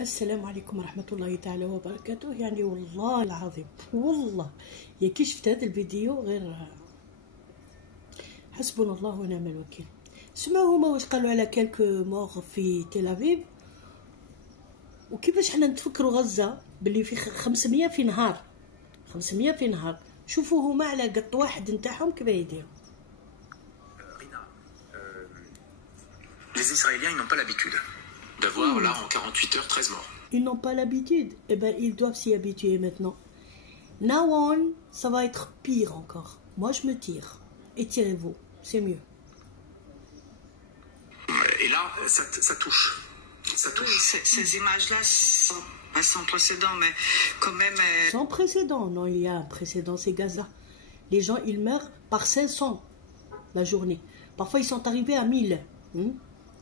السلام عليكم ورحمة الله تعالى وبركاته. يعني والله العظيم والله يا كي شفت هذا الفيديو غير حسبنا الله ونعم الوكيل. سمعوا هما واش قالوا على كالكو مور في تل افيف، وكيفاش حنا نتفكروا غزة باللي في 500 في نهار 500 في نهار. شوفوا هما على قط واحد نتاعهم كيف يديروا. Les Israéliens, ils n'ont pas l'habitude d'avoir là en 48 heures 13 morts. Ils n'ont pas l'habitude. Eh ben, ils doivent s'y habituer maintenant. Now on, ça va être pire encore. Moi, je me tire. Et tirez-vous, c'est mieux. Et là, ça touche. Ça touche. Oui, ces images-là sont sans précédent, mais quand même... Sans précédent. Non, il y a un précédent, c'est Gaza. Les gens, ils meurent par 500 la journée. Parfois, ils sont arrivés à 1000.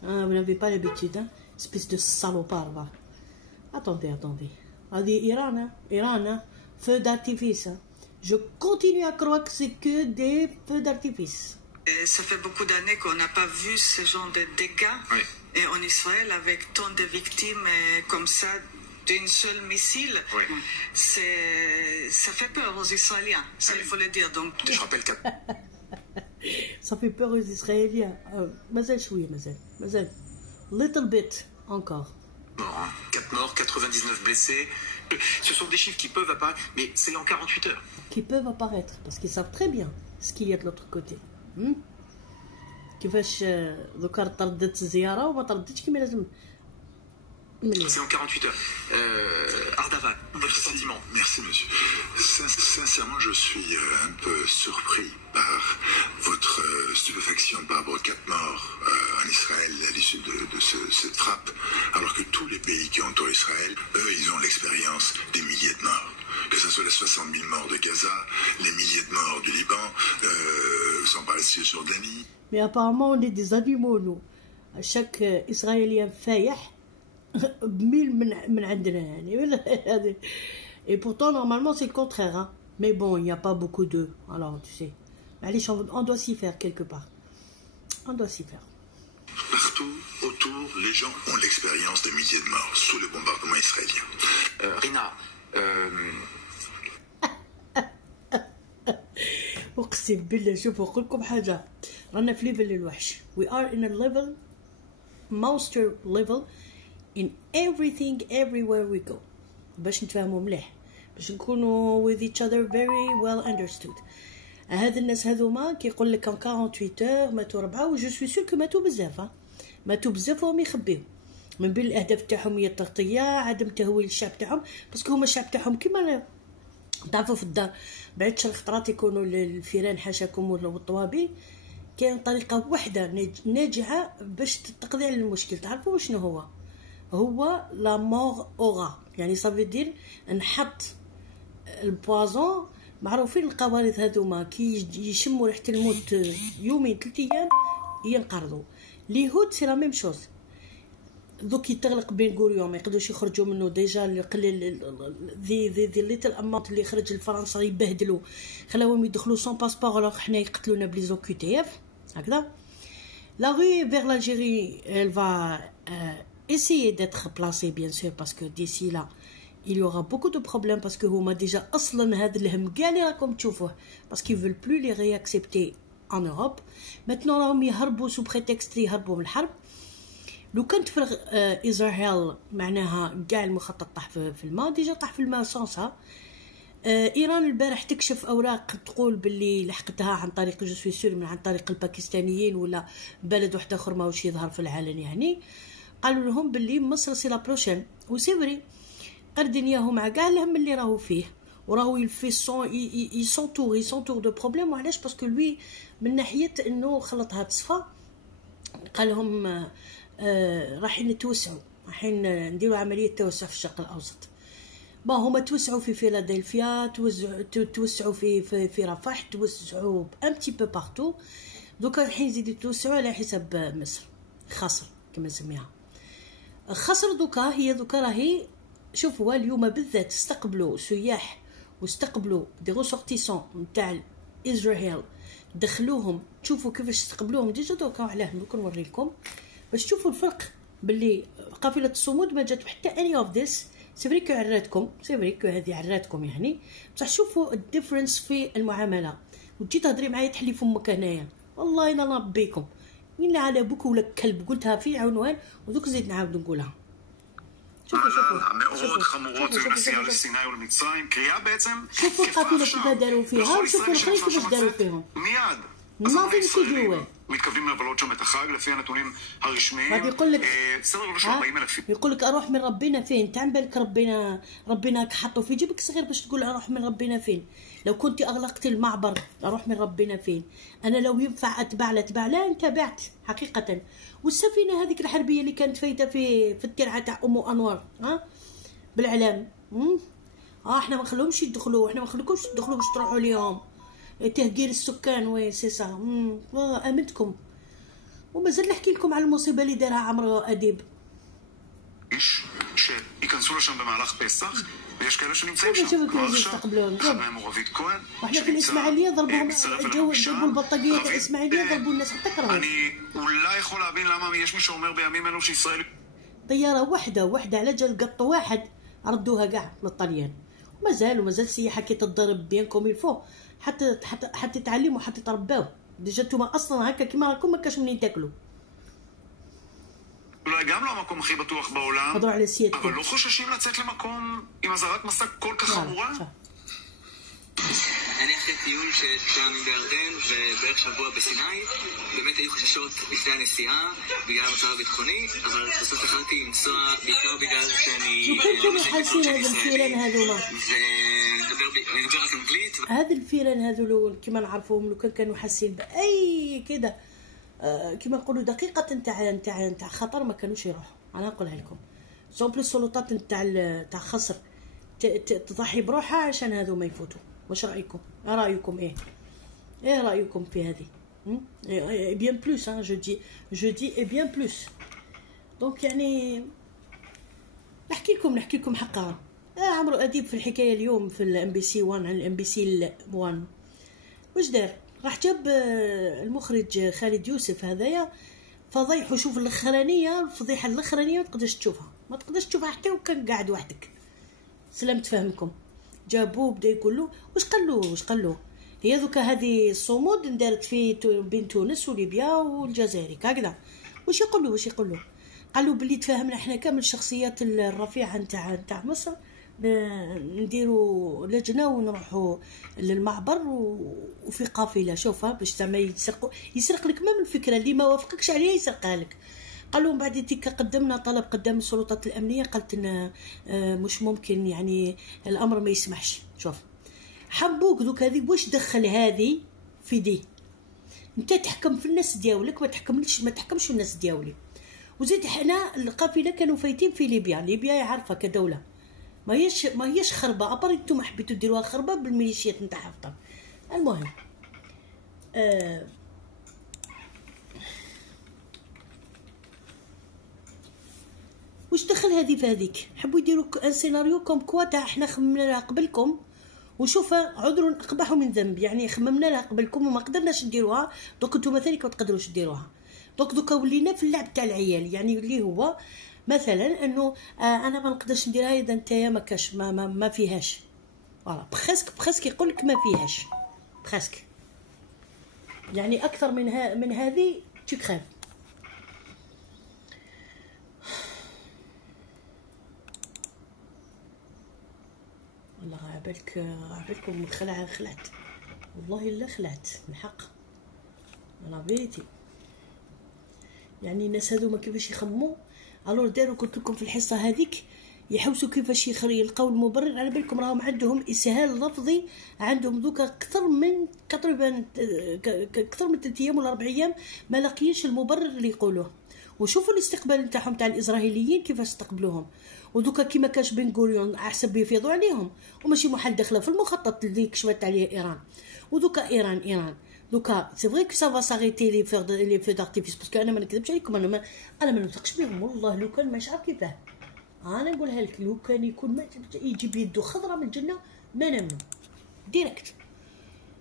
Vous n'avez pas l'habitude, hein? Espèce de salopard, va. Attendez. Iran, feu d'artifice. Je continue à croire que c'est que des feux d'artifice. Ça fait beaucoup d'années qu'on n'a pas vu ce genre de dégâts. Oui. Et en Israël, avec tant de victimes comme ça, d'une seule missile, Oui. ça fait peur aux Israéliens, ça il faut le dire. Donc, Je rappelle qu'à Ça fait peur aux Israéliens. Mazel chouïa, mazel. Little bit encore. 4 morts, 99 blessés. Ce sont des chiffres qui peuvent apparaître, mais c'est en 48 heures. Qui peuvent apparaître parce qu'ils savent très bien ce qu'il y a de l'autre côté. كيفاش دوكا طردت الزياره وما طردتش كيما لازم. C'est en 48 heures. Ardavan, votre sentiment? Merci, monsieur. Sincèrement, je suis un peu surpris par votre stupéfaction par rapport aux 4 morts en Israël à l'issue de cette frappe, alors que tous les pays qui entourent Israël, eux, ils ont l'expérience des milliers de morts. Que ce soit les 60 000 morts de Gaza, les milliers de morts du Liban, sans parler de Cisjordanie. Mais apparemment, on est des animaux, nous. Chaque Israélien failح بميل من عندنا يعني. Et pourtant, normalement, c'est le contraire. Hein. Mais bon, il n'y a pas beaucoup d'eux. Alors, tu sais. Allez, on doit s'y faire quelque part. On doit s'y faire. Partout autour, les gens ont l'expérience des milliers de morts sous le bombardement israélien. Rina, اقسم بالله شوفوا نقول لكم حاجه، رانا في ليفل الوحش. We are in a level, monster level in everything everywhere we go. باش نتفاهموا مليح، باش نكونوا with each other very well understood. هاد الناس هذوما كيقول لك 48 heures ماتوا 4 و جو سوي سور كو ماتوا بزاف. ماتوا بزاف وهم يخبيو من بين الاهداف تاعهم هي التغطيه، عدم تهويل الشعب تاعهم، باسكو هما الشعب تاعهم كيما تعرفوا في الدار بعد شي خطرات يكونوا الفيران حاشاكم ولا الطوابي. كاين طريقه واحده ناجعه باش تقضي على المشكل. تعرفوا شنو هو لا مور اورا، يعني صافي دير نحط البوازون. معروفين القوارض هذوما كي يشموا ريحه الموت يومين 3 ايام ينقرضوا. اليهود سي لا ميم شوز. دوك يتغلق بين غوريو ما يقدروش يخرجوا منه. ديجا القليل ذي ليتل امونت اللي خرج لفرنسا يبهدلوا، خلاوهم يدخلوا سون باسبور، alors حنا يقتلونا بليزو كيو تي اف هكذا. La rue vers l'Algérie, elle va essayer d'être placée bien sûr parce que d'ici là il y aura beaucoup de problèmes parce que هما déjà اصلا هذا الهم كاع اللي راكم تشوفوه parce qu'ils veulent plus les réaccepter en Europe. Maintenant راهم يهربوا sous prétexte يهربوا من الحرب. لو كان تفرغ إسرائيل معناها كاع المخطط طاح في الماء. ديجا طاح في الماء صونسا. إيران البارح تكشف أوراق تقول باللي لحقتها عن طريق جو سوي سور عن طريق الباكستانيين ولا بلد واحد آخر ماهوش يظهر في العلن. يعني قالوا لهم باللي مصر سي لا بروشين وسيفري قردين ياهو مع كاع الهم اللي راهو فيه وراهو يلفي يسونتور دو بروبليم. وعلاش؟ باسكو لوي من ناحية انه خلطها تصفى. قال لهم رايحين نتوسعوا، رايحين نديروا عمليه توسع في الشرق الاوسط. هما توسعوا في فيلادلفيا، توسعوا في رفح، توسعوا ان بتي بو بارتو. دوكا الحين يزيدوا يتوسعوا على حساب مصر. خسر كما نسميها خسر. دوكا راهي شوفوا اليوم بالذات استقبلوا سياح واستقبلوا دي غوسورتيسون نتاع اسرائيل، دخلوهم. تشوفوا كيفاش استقبلوهم. ديجا دوكا علاه دوك نوريلكم باش تشوفوا الفرق باللي قافله الصمود ما جات حتى اني اوف ذيس. سيفريكو عراتكم، سيفريكو هذه عراتكم يعني، بصح شوفوا الديفرنس في المعامله. وتجي تهضري معايا تحلي فمك هنايا، والله الا نربيكم إلا على بوك ولا كلب. قلتها في عنوان ودوك زيد نعاود نقولها. شوفوا מאוד חמורות בנסיעה לסיני ולמצרים, קריאה בעצם شوفوا القافله كيف داروا فيها وشوفوا الاخرين كيفاش داروا فيهم. מיד. nothing to do with. מתכוונים לבלות שם את החג לפי הנתונים הרשמיים. غادي يقول لك סדר גודל של 40,000. يقول لك اروح من ربنا فين؟ تعال بالك ربنا حطه في جيبك صغير باش تقول اروح من ربنا فين. لو كنت اغلقت المعبر اروح من ربنا فين؟ انا لو ينفع اتبع لا انتبعت حقيقه. والسفينه هذيك الحربيه اللي كانت فايته في الترعه تاع ام انوار بالاعلام، احنا ما نخلوهمش يدخلوا، احنا ما نخليكمش تدخلوا باش تروحوا ليهم. تهجير السكان وي سي سا. امنتكم. ومازال نحكي لكم على المصيبه اللي دارها عمرو اديب. שייכנסו לשם במהלך פסח, ויש כאלה שנמצאים שם. כבר עכשיו, אחד מהם הוא רבית כהן, واحنا في الاسماعيليه ضربوهم، جابوا البطاقيه تاع الاسماعيليه ضربوا الناس حتى كرهوا. אני אולי יכול להבין למה יש מי שאומר בימים אלו שישראל طياره واحده على جال قط واحد ردوها كاع للطليان. ومازال السياحه كي تضرب بيان كوم يلفو حتى تعلموا حتى ترباو. ديجا نتوما اصلا هكا كيما راكم ما كاش منين تاكلوا. אולי גם לא המקום הכי בטוח בעולם, אבל לא חוששים לצאת למקום עם אזהרת מסע כל כך חמורה? אני אחרי טיול של 6 ימים בירדן ובערך שבוע בסיני, באמת היו חששות לפני הנסיעה בגלל המצב הביטחוני, אבל בסוף החלטתי לנסוע בעיקר בגלל שאני ונדבר רק אנגלית. هذا الفيران هذو كيما نعرفوهم، لو كانوا حاسين باي كده كيما نقولوا دقيقه نتاع خطر ما كانوش يروحوا. انا نقولها لكم سومبل السلطات نتاع خسر تضحي بروحها عشان هذو ما يفوتوا. واش رايكم؟ رايكم ايه رايكم في هذه؟ بيان بلوس جو دي بيان بلوس. دونك يعني نحكي لكم حقها. عمرو اديب في الحكايه اليوم في الام بي سي 1 على الام بي سي 1 واش دار؟ راح جاب المخرج خالد يوسف هذايا فضيحه. شوف الفضيحه الاخرانيه ما تقدرش تشوفها حتى لو كان قاعد وحدك. سلامت فهمكم. جابوه بدا يقول له واش قال له هي دوكا هذه الصمود اندارت في بين تونس وليبيا والجزائر هكذا. واش يقول له قالوا باللي تفاهمنا احنا كامل الشخصيات الرفيعه نتاع مصر نديروا لجنه ونروحوا للمعبر وفي قافله. شوفها باش زعما يسرق لك من الفكره اللي ما وافقكش عليها يسرقها لك. قالوا من بعد تيكا قدمنا طلب قدام السلطات الامنيه، قالت لنا مش ممكن يعني الامر ما يسمحش. شوف حبوك دوك هذه واش دخل هذه في دي؟ انت تحكم في الناس دياولك، ما تحكمش الناس دياولي. وزيد حنا القافله كانوا فايتين في ليبيا عارفه كدوله ما هيش خربه. ابر انتم حبيتوا ديروها خربه بالميليشيات نتاع حفتر. المهم واش دخل هذه في هذيك؟ حبوا يديروا ان سيناريو كوم كوا تاع احنا خممنا لها قبلكم وشوف عذر اقبح من ذنب. يعني خممنا لها قبلكم وما قدرناش نديروها، دوك نتوما ثاني ما تقدروش ديروها. دوكا ولينا في اللعب تاع العيال. يعني اللي هو مثلا انه انا ما نقدرش نديرها اذا نتايا ما كاش ما فيهاش. فوالا بخسك يقول لك ما فيهاش بخسك. يعني اكثر من هذه تكخاف. والله عبالكم خلعت والله الا خلعت الحق انا بيتي. يعني الناس هذوما كيفاش يخمموا الور داروا قلت لكم في الحصه هذيك يحوسوا كيفاش يلقاو المبرر. على بالكم راهم عندهم اسهال لفظي، عندهم دوكا اكثر من 3 ايام ولا 4 ايام ما لقيش المبرر اللي يقولوه. وشوفوا الاستقبال نتاعهم تاع الاسرائيليين كيفاش استقبلوهم. ودوكا كيما كاش بن غوريون احسن بيفيضوا عليهم وماشي محل داخله في المخطط اللي كشفت عليه ايران. ودوكا ايران دوكا سي فري كو سا فا ساريتي لي فو دارتيفيس باسكو انا ما نكذبش عليكم انا ما نثقش بهم والله. لو كان مش عارف كيفاه انا نقولها لك، لو كان يكون ما يجي بيدو خضره من الجنه ما نامنوا ديريكت.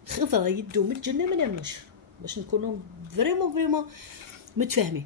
خضره يدو من الجنه ما نامنوش باش نكونوا فريمون متفاهمين.